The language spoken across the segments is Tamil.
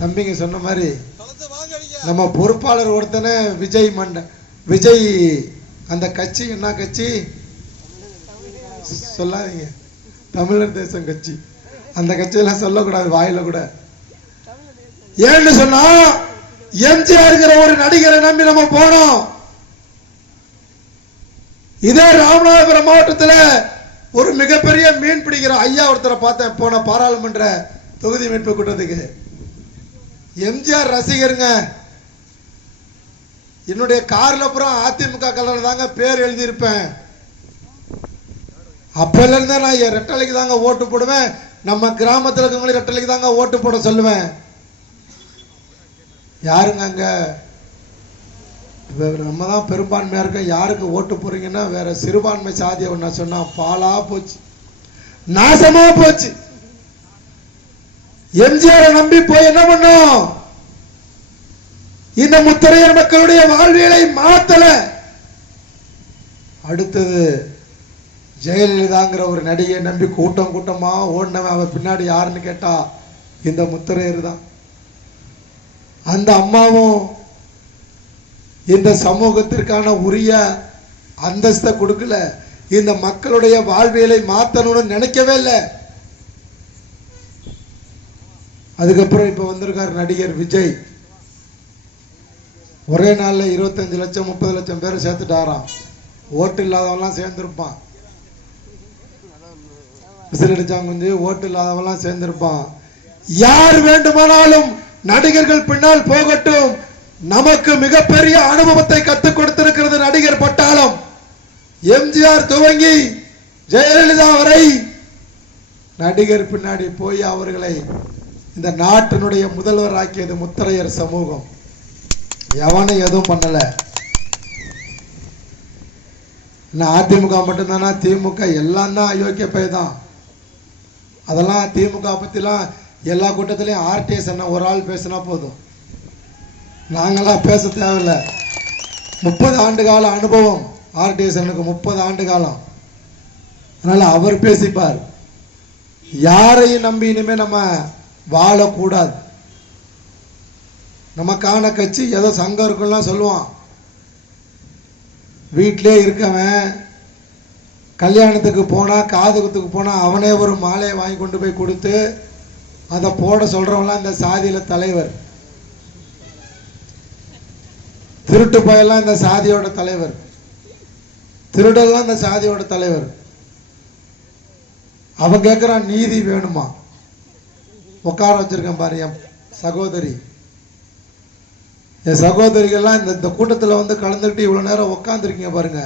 தம்பிங்க சொன்ன மாதிரி நம்ம பொறுப்பாளர் ஒருத்தனை விஜய் அந்த கட்சி என்ன கட்சி சொல்லாதீங்க, தமிழர் தேசம் கட்சி. அந்த கட்சியெல்லாம் சொல்லக்கூடாது வாயில கூட. ஏன்னு சொன்னா எம்ஜிஆர்ங்கிற ஒரு நடிகரை நம்பி நம்ம போனோம். இதே ராமநாதபுரம் மாவட்டத்தில் ஒரு மிகப்பெரிய மீன் பிடிக்கிற ஐயா ஒருத்தரை பார்த்தேன் போன பாராளுமன்ற தொகுதி மீட்பு கூட்டத்துக்கு. எம்ஜிஆர் ரசிகருங்க. என்னுடைய கார்ல புறம் அதிமுக கலர் தாங்க பேர் எழுதியிருப்பேன். அப்பல இருந்தா நான் ரெட்டலைக்கு தாங்க ஓட்டு போடுவேன். நம்ம கிராமத்தில் இருக்கவங்களும் ரெட்டலைக்கு தாங்க ஓட்டு போட சொல்லுவேன். யாருங்க அங்க நம்ம தான் பெரும்பான்மையா இருக்க, யாருக்கு ஓட்டு போறீங்கன்னா வேற சிறுபான்மை சாதியை ஒன்னா சொன்னா பாலா போச்சு, நாசமா போச்சு. எம்ஜிஆரை நம்பி போய் என்ன பண்ணோம்? இந்த முத்தரையர் மக்களுடைய வாழ்வியலை மாத்தல. அடுத்தது ஜெயலலிதாங்கிற ஒரு நடிகை நம்பி கூட்டம் கூட்டமா ஓடினவன் அவ பின்னாடி யாருன்னு கேட்டா இந்த முத்தரையர் தான். அந்த அம்மாவும் இந்த சமூகத்திற்கான உரிய அந்தஸ்தை கொடுக்கல. இந்த மக்களுடைய வாழ்வியலை மாத்தணும்னு நினைக்கவே இல்லை. அதுக்கப்புறம் இப்ப வந்திருக்கார் நடிகர் விஜய். ஒரே நாள்ல 25 லட்சம் 30 லட்சம் பேரை சேர்த்துட்டாராம். ஓட்டு இல்லாதவெல்லாம் சேர்ந்திருப்பான். விசிலடிச்சாங்க ஓட்டு இல்லாதவெல்லாம் சேர்ந்திருப்பான். யார் வேண்டுமானாலும் நடிகர்கள் பின்னால் போகட்டும். நமக்கு மிகப்பெரிய அனுபவத்தை கற்றுக் கொடுத்திருக்கிறது நடிகர் பட்டாளம். எம்ஜிஆர் துவங்கி ஜெயலலிதா வரை நடிகர் பின்னாடி போய் அவர்களை இந்த நாட்டினுடைய முதல்வர் ஆக்கியது முத்தரையர் சமூகம். எவனும் எதுவும் பண்ணல. அதிமுக மட்டும்தானா? திமுக எல்லாம் தான் அயோக்கிய பை தான். அதெல்லாம் திமுக பத்திலாம் எல்லா கூட்டத்திலையும் ஆர்டிஎஸ் என்ன ஒரு ஆள் பேசினா போதும். நாங்களாம் பேச தேவையில்லை. 30 ஆண்டு கால அனுபவம் ஆர்டிஎஸ் எனக்கு 30 ஆண்டு காலம். அதனால அவர் பேசிப்பார். யாரையும் நம்பி இனிமே நம்ம வாழக்கூடாது. நமக்கான கட்சி ஏதோ சங்கம் இருக்குலாம் சொல்லுவான். வீட்டிலே இருக்கவன் கல்யாணத்துக்கு போனா காதுகுத்துக்கு போனா அவனே ஒரு மாலையை வாங்கி கொண்டு போய் கொடுத்து அதை போட சொல்றவங்களாம் இந்த சாதியில தலைவர். திருட்டு பயெல்லாம் இந்த சாதியோட தலைவர். திருடெல்லாம் இந்த சாதியோட தலைவர். அவன் கேட்கிறான் நீதி வேணுமா? உட்கார வச்சிருக்கேன் பாரு என் சகோதரி. என் சகோதரிகள்லாம் இந்த கூட்டத்தில் வந்து கலந்துக்கிட்டு இவ்வளவு நேரம் உட்காந்துருக்கீங்க பாருங்க.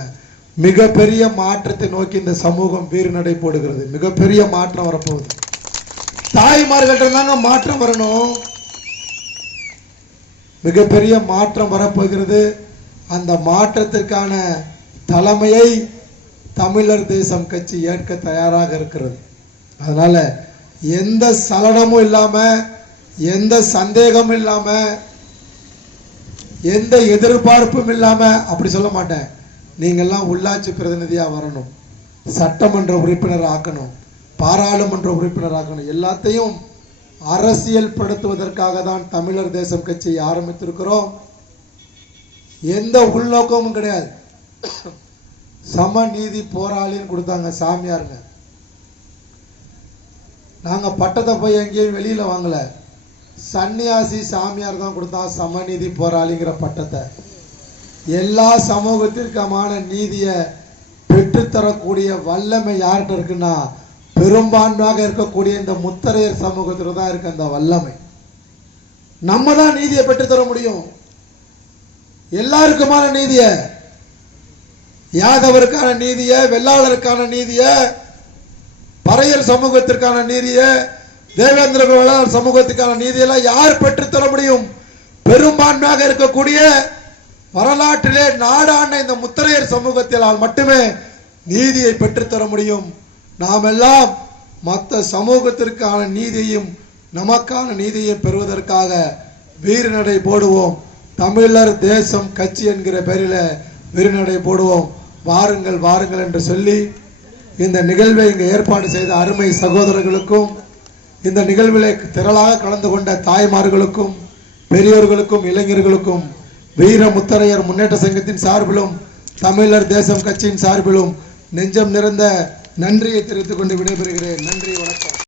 மிகப்பெரிய மாற்றத்தை நோக்கி இந்த சமூகம் வீறு நடை போடுகிறது. மிகப்பெரிய மாற்றம் வரப்போகுது. தாய்மார்கள்ட்ட இருந்தாங்க மாற்றம் வரணும். மிகப்பெரிய மாற்றம் வரப்போகிறது. அந்த மாற்றத்திற்கான தலைமையை தமிழர் தேசம் கட்சி ஏற்க தயாராக இருக்கிறது. அதனால எந்த சலனமும் இல்லாம, எந்த சந்தேகமும் இல்லாம, எந்த எதிர்பார்ப்பும் இல்லாம அப்படி சொல்ல மாட்டேன். நீங்கெல்லாம் உள்ளாட்சி பிரதிநிதியா வரணும், சட்டமன்ற உறுப்பினர் ஆக்கணும், பாராளுமன்ற உறுப்பினர் ஆக்கணும். எல்லாத்தையும் அரசியல் படுத்துவதற்காக தான் தமிழர் தேசம் கட்சியை ஆரம்பித்திருக்கிறோம். எந்த உள்நோக்கமும் கிடையாது. சமநீதி போராளின்னு கொடுத்தாங்க சாமியாருங்க. நாங்க பட்டத்தை போய் எங்கேயும் வெளியில வாங்கல. சன்னியாசி சாமியார் தான் கொடுத்தா சமநீதி போராளிங்கிற பட்டத்தை. எல்லா சமூகத்திற்குமான நீதியை பெற்றுத்தரக்கூடிய வல்லமை யார்கிட்ட இருக்குன்னா பெரும்பான்மையாக இருக்கக்கூடிய இந்த முத்தரையர் சமூகத்தில் தான் இருக்கு அந்த வல்லமை. நம்ம தான் நீதியை பெற்றுத்தர முடியும். எல்லாருக்குமான நீதிய, யாதவருக்கான நீதிய, வெள்ளாளருக்கான நீதிய, பறையர் சமூகத்திற்கான நீதிய, தேவேந்திர வேளாளர் சமூகத்துக்கான நீதியெல்லாம் யார் பெற்றுத்தர முடியும்? பெரும்பான்மையாக இருக்கக்கூடிய வரலாற்றிலே நாடாண்ட இந்த முத்தரையர் சமூகத்தினால் மட்டுமே நீதியை பெற்றுத்தர முடியும். நாம் எல்லாம் மற்ற சமூகத்திற்கான நீதியையும் நமக்கான நீதியை பெறுவதற்காக வீறுநடை போடுவோம். தமிழர் தேசம் கட்சி என்கிற பெயரில் வீறுநடை போடுவோம். வாருங்கள் வாருங்கள் என்று சொல்லி இந்த நிகழ்வை இங்கு ஏற்பாடு செய்த அருமை சகோதரர்களுக்கும் இந்த நிகழ்விலே திரளாக கலந்து கொண்ட தாய்மார்களுக்கும் பெரியோர்களுக்கும் இளைஞர்களுக்கும் வீர முத்தரையர் முன்னேற்ற சங்கத்தின் சார்பிலும் தமிழர் தேசம் கட்சியின் சார்பிலும் நெஞ்சம் நிறைந்த நன்றியை தெரிவித்துக் கொண்டு விடைபெறுகிறேன். நன்றி, வணக்கம்.